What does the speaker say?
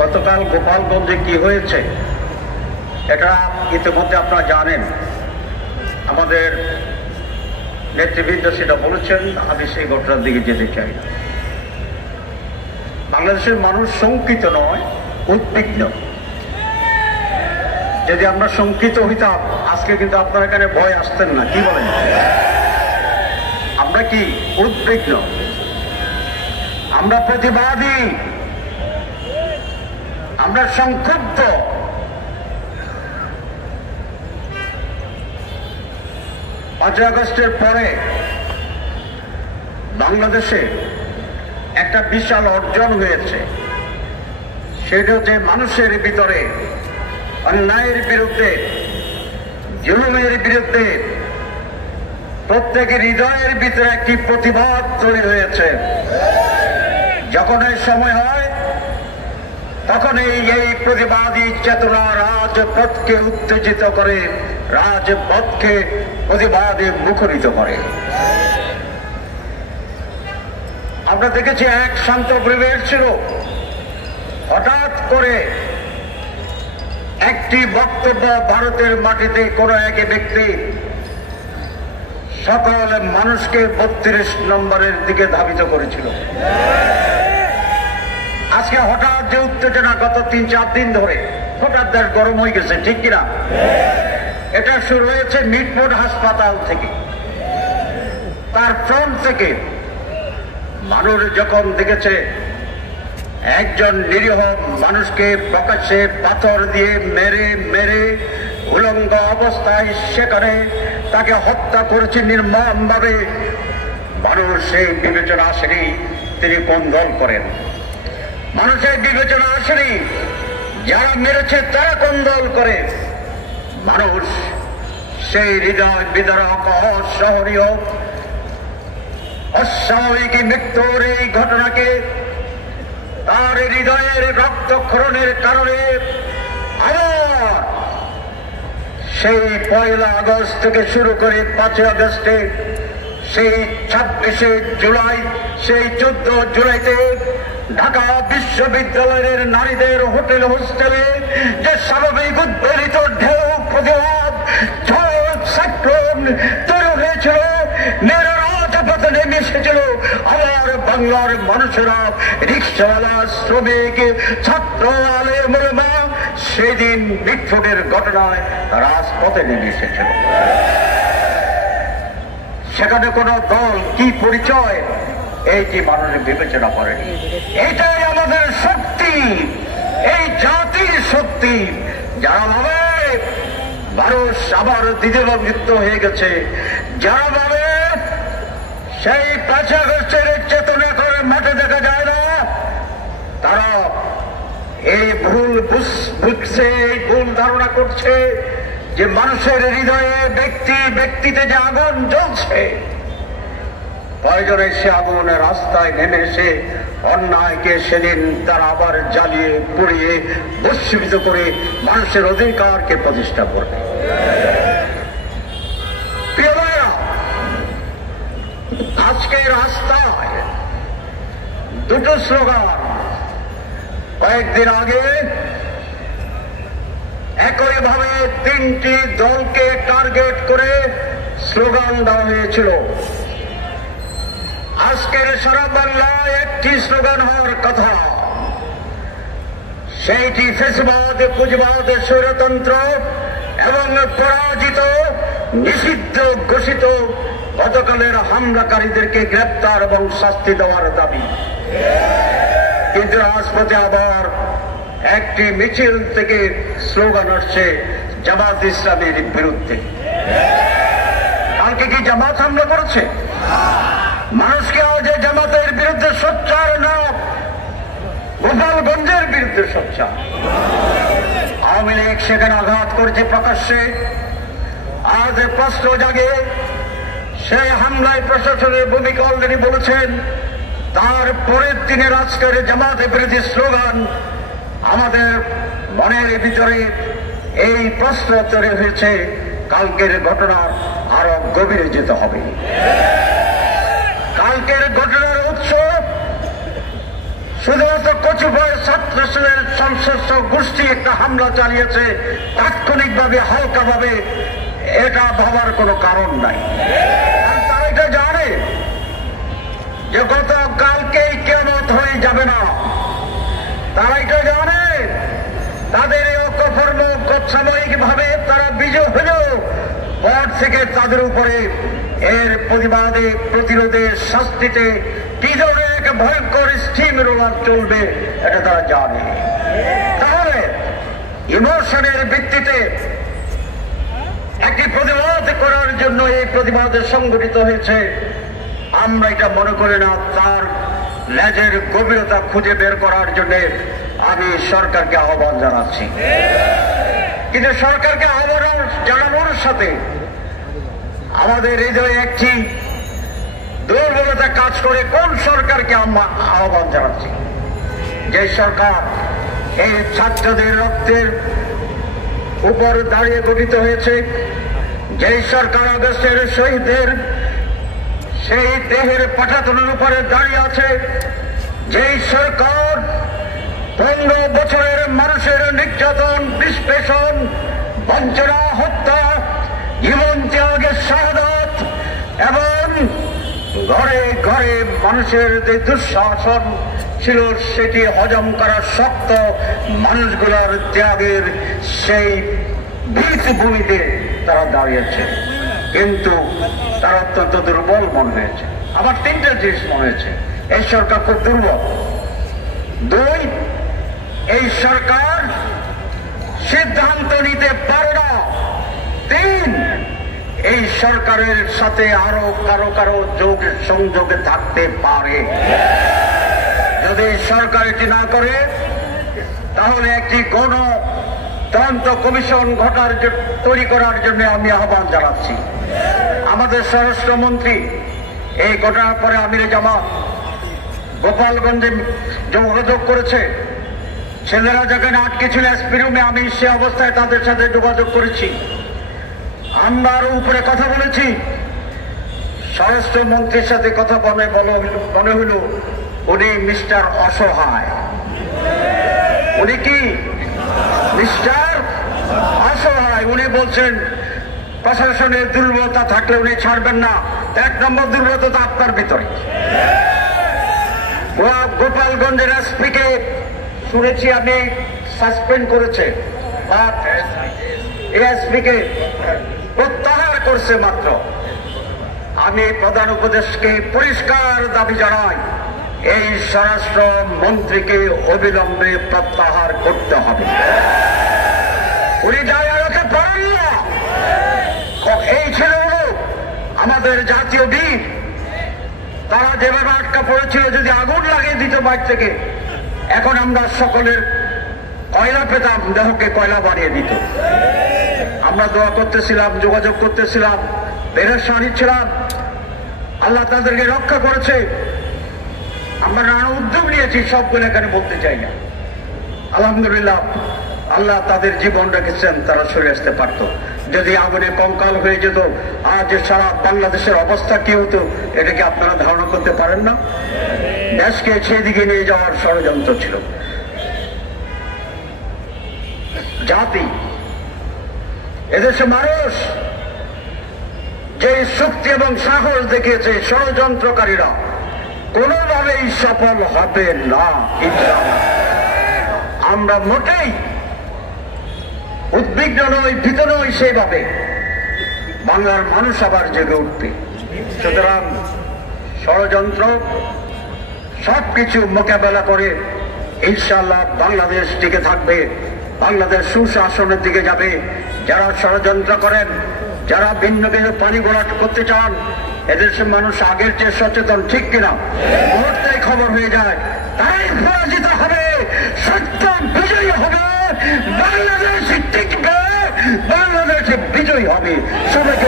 গতকাল গোপালগঞ্জে কি হয়েছে এটা ইতিমধ্যে আপনারা জানেন। আমাদের নেতৃবৃন্দ সেটা বলেছেন, আমি সেই ঘটনার দিকে যেতে চাই না। বাংলাদেশের মানুষ শঙ্কিত নয়, উদ্বিগ্ন। যদি আমরা শঙ্কিত হইতাম আজকে কিন্তু আপনার এখানে ভয় আসতেন না। কি বলেন? আমরা কি উদ্বিগ্ন? আমরা প্রতিবাদী, আমরা সংক্ষুব্ধ। 5 আগস্টের পরে বাংলাদেশে একটা বিশাল অর্জন হয়েছে, সেটা হচ্ছে মানুষের ভিতরে অন্যায়ের বিরুদ্ধে, জুলুমের বিরুদ্ধে প্রত্যেকের হৃদয়ের ভিতরে একটি প্রতিবাদ তৈরি হয়েছে। যখন এই সময় হয় তখন এই প্রতিবাদী চেতনা রাজপথকে উত্তেজিত করে, রাজপথকে প্রতিবাদে মুখরিত করে। আমরা দেখেছি এক শান্ত পরিবেশ ছিল, হঠাৎ করে একটি বক্তব্য ভারতের মাটিতে কোন এক ব্যক্তি সকল মানুষকে 32 নম্বরের দিকে ধাবিত করেছিল। আজকে হঠাৎ যে উত্তেজনা গত 3-4 দিন ধরে হঠাৎ দেশ গরম হয়ে গেছে, ঠিক কিনা? এটা শুরু হয়েছে মিটফোর্ড হাসপাতাল থেকে। তার ফ্রন্ট থেকে মানুষ যখন দেখেছে একজন নিরীহ মানুষকে প্রকাশ্যে পাথর দিয়ে মেরে মেরে উলঙ্গ অবস্থায় সেখানে তাকে হত্যা করেছে নির্মমভাবে, মানুষ সেই বিবেচনা আসেনি তিনি কোন দল করেন। মানুষের বিবেচনা আসেনি যারা মেরেছে তারা কোন দল করে। মানুষ সেই হৃদয় বিদারক অসহনীয় অস্বাভাবিক মৃত্যুর এই ঘটনাকে তার হৃদয়ের রক্তক্ষরণের কারণে আবার সেই 1 আগস্ট থেকে শুরু করে 5 আগস্টে, সেই 26 জুলাই, সেই 14 জুলাইতে ঢাকা বিশ্ববিদ্যালয়ের নারীদের হোটেল হোস্টেলে যে স্বাভাবিক উদ্বেলিত ঢেউ প্রতিবাদ ঝড় সাইক্লোন তৈরি হয়েছিল, মেয়েরা রাজপথে নেমে এসেছিল। আবার বাংলার মানুষেরা, রিক্সাওয়ালা, শ্রমিক, ছাত্র, আলেম ওলামা সেদিন বিক্ষোভের ঘটনায় রাজপথে নেমে এসেছিল। সেখানে কোন দল কি পরিচয় এইটি মানুষ বিবেচনা করেনি। এটাই আমাদের শক্তি, এই জাতির শক্তি। যারা ভাবে মানুষ আবার দ্বিতীয়ভুক্ত হয়ে গেছে, যারা ভাবে সেই 5 আগস্টের চেতনা করে মাঠে দেখা যায় না, তারা এই ভুল বুঝছে, এই ভুল ধারণা করছে যে মানুষের হৃদয়ে ব্যক্তিতে যে আগুন জ্বলছে, প্রয়োজনে সে আগুনে রাস্তায় নেমে এসে অন্যায়কে সেদিন তারা আবার জ্বালিয়ে পুড়িয়ে ভস্মীভূত করে মানুষের অধিকারকে প্রতিষ্ঠা করবে। প্রিয় ভাইরা, আজকে রাস্তায় দুটো স্লোগান, কয়েকদিন আগে একইভাবে 3টি দলকে টার্গেট করে স্লোগান দেওয়া হয়েছিল। আজকের সারা বাংলায় একটি স্লোগান হওয়ার কথা, সেইটি ফ্যাসিবাদ, পুঁজিবাদ, স্বৈরতন্ত্র এবং পরাজিত নিষিদ্ধ ঘোষিত গতকালের হামলাকারীদেরকে গ্রেপ্তার এবং শাস্তি দেওয়ার দাবি। কিন্তু রাজপথে আবার একটি মিছিল থেকে স্লোগান আসছে জামাত ইসলামের বিরুদ্ধে। কালকে কি জামাত হামলা করেছে? মানুষকে আজ জামাতের বিরুদ্ধে সোচ্চার না, গোপালগঞ্জের বিরুদ্ধে সোচ্চার। আওয়ামী লীগ সেখানে আঘাত করেছে প্রকাশ্যে। আজ প্রশ্ন জাগে, সেই হামলায় প্রশাসনের ভূমিকা অলরেডি বলেছেন। তার পরের দিনের আজকের জামাত বিরোধী স্লোগান, আমাদের মনের ভিতরে এই প্রশ্ন তৈরি হয়েছে, কালকের ঘটনার আরো গভীরে যেতে হবে। কালকের ঘটনার উৎস শুধুমাত্র কচুভয়ের ছাত্র সশস্ত্র গোষ্ঠী একটা হামলা চালিয়েছে তাৎক্ষণিকভাবে হালকাভাবে, এটা ভাবার কোনো কারণ নাই। আর তারা এটা জানে যে গতকালকেই কিয়ামত হয়ে যাবে না। তারা এটা জানে তাদের এই অকর্ম সাময়িক ভাবে তারা বিজয় হলেও পর থেকে তাদের উপরে এর প্রতিবাদে প্রতিরোধে শাস্তিতে কি ধরনের এক ভয়ঙ্কর স্টিম রোলার চলবে এটা তারা জানে। তাহলে ইমোশনের ভিত্তিতে একটি প্রতিবাদ করার জন্য এই প্রতিবাদে সংগঠিত হয়েছে, আমরা এটা মনে করি না। তার লেজের গভীরতা খুঁজে বের করার জন্য আমি সরকারকে আহ্বান জানাচ্ছি, কিন্তু সরকারকে আহ্বান জানানোর সাথে আমাদের হৃদয়ে একটি দুর্বলতা কাজ করে। কোন সরকারকে আমরা আহ্বান জানাচ্ছি? যে সরকার এই ছাত্রদের রক্তের উপর দাঁড়িয়ে গঠিত হয়েছে, যেই সরকার আগস্টের শহীদদের সেই দেহের পাঠাতনের উপরে দাঁড়িয়ে আছে, যেই সরকার 15 বছরের মানুষের নির্যাতন, নিষ্পেষণ, বঞ্চনা, হত্যা, জীবন ত্যাগের শাহাদাত এবং ঘরে ঘরে মানুষের যে দুঃশাসন ছিল সেটি হজম করার শক্ত মানুষগুলোর ত্যাগের সেই ভূমিতে তারা দাঁড়িয়েছে, কিন্তু তারা অত্যন্ত দুর্বল মনে হয়েছে। আমার তিনটা জিনিস মনে হয়েছে, এই সরকার খুব দুর্বল। 2, এই সরকার সিদ্ধান্ত নিতে পারে না। 3, এই সরকারের সাথে আরো কারো যোগ সংযোগে থাকতে পারে। যদি সরকার এটি না করে তাহলে একটি তদন্ত কমিশন তৈরি করার জন্য আমি আহ্বান জানাচ্ছি। আমাদের স্বরাষ্ট্রমন্ত্রী এই ঘটনার পরে আমিরে জামাত গোপালগঞ্জে যোগাযোগ করেছে। ছেলেরা যেখানে আটকে ছিল এসপি রুমে, আমি সে অবস্থায় তাদের সাথে যোগাযোগ করেছি। আমরা আরো উপরে কথা বলেছি। স্বরাষ্ট্রমন্ত্রীর সাথে কথা মনে হইল উনি মিস্টার অসহায়। উনি কি মিস্টার অসহায়? উনি বলছেন প্রশাসনের দুর্বলতা থাকলে উনি ছাড়বেন না। 1 নম্বর দুর্বলতা আপনার ভিতরে। গোপালগঞ্জের এসপিকে শুনেছি আমি সাসপেন্ড করেছে, এসপিকে প্রত্যাহার করছে মাত্র। আমি প্রধান উপদেশকে পরিষ্কার দাবি জানাই, এই স্বরাষ্ট্র মন্ত্রীকে অবিলম্বে প্রত্যাহার করতে হবে। উনি জায়গাকে পারেন না। এই ছেলেগুলো আমাদের জাতীয় বীর, তারা যেভাবে আটকা পড়েছিল, যদি আগুন লাগিয়ে দিত বাইর থেকে, এখন আমরা সকলের কয়লা পেতাম, দেহকে কয়লা বানিয়ে দিত। আমরা দোয়া করতেছিলাম, যোগাযোগ করতেছিলাম, পেরেশানি ছিলাম। আল্লাহ তাদেরকে রক্ষা করেছে। আমরা নানা উদ্যোগ নিয়েছি, সবগুলো এখানে বলতে চাই না। আলহামদুলিল্লাহ, আল্লাহ তাদের জীবন রেখেছেন, তারা সরে আসতে পারত। যদি আগুনে কঙ্কাল হয়ে যেত, আজ সারা বাংলাদেশের অবস্থা কি হতো এটা কি আপনারা ধারণা করতে পারেন না? দেশকে সেদিকে নিয়ে যাওয়ার ষড়যন্ত্র ছিল। জাতি, এদেশে মানুষ যে শক্তি এবং সাহস দেখিয়েছে, ষড়যন্ত্রকারীরা কোনোভাবেই সফল হবে না ইনশাআল্লাহ। আমরা মোটেই উদ্বিগ্ন নই, ভীত নই সেইভাবে। বাংলার মানুষ আবার জেগে উঠবে। সুতরাং ষড়যন্ত্র সবকিছু মোকাবেলা করে ইনশাআল্লাহ বাংলাদেশ টিকে থাকবে, বাংলাদেশ সুশাসনের দিকে যাবে। যারা ষড়যন্ত্র করেন, যারা ভিন্ন ভিন্ন পানি গোড়াট করতে চান, এদেশের মানুষ আগের চেয়ে সচেতন, ঠিক কিনা? মুহূর্তেই খবর হয়ে যায়, তাই পরাজিত হবে, সত্য বিজয়ী হবে, বাংলাদেশ টিকবে, বাংলাদেশে বিজয়ী হবে। সবাইকে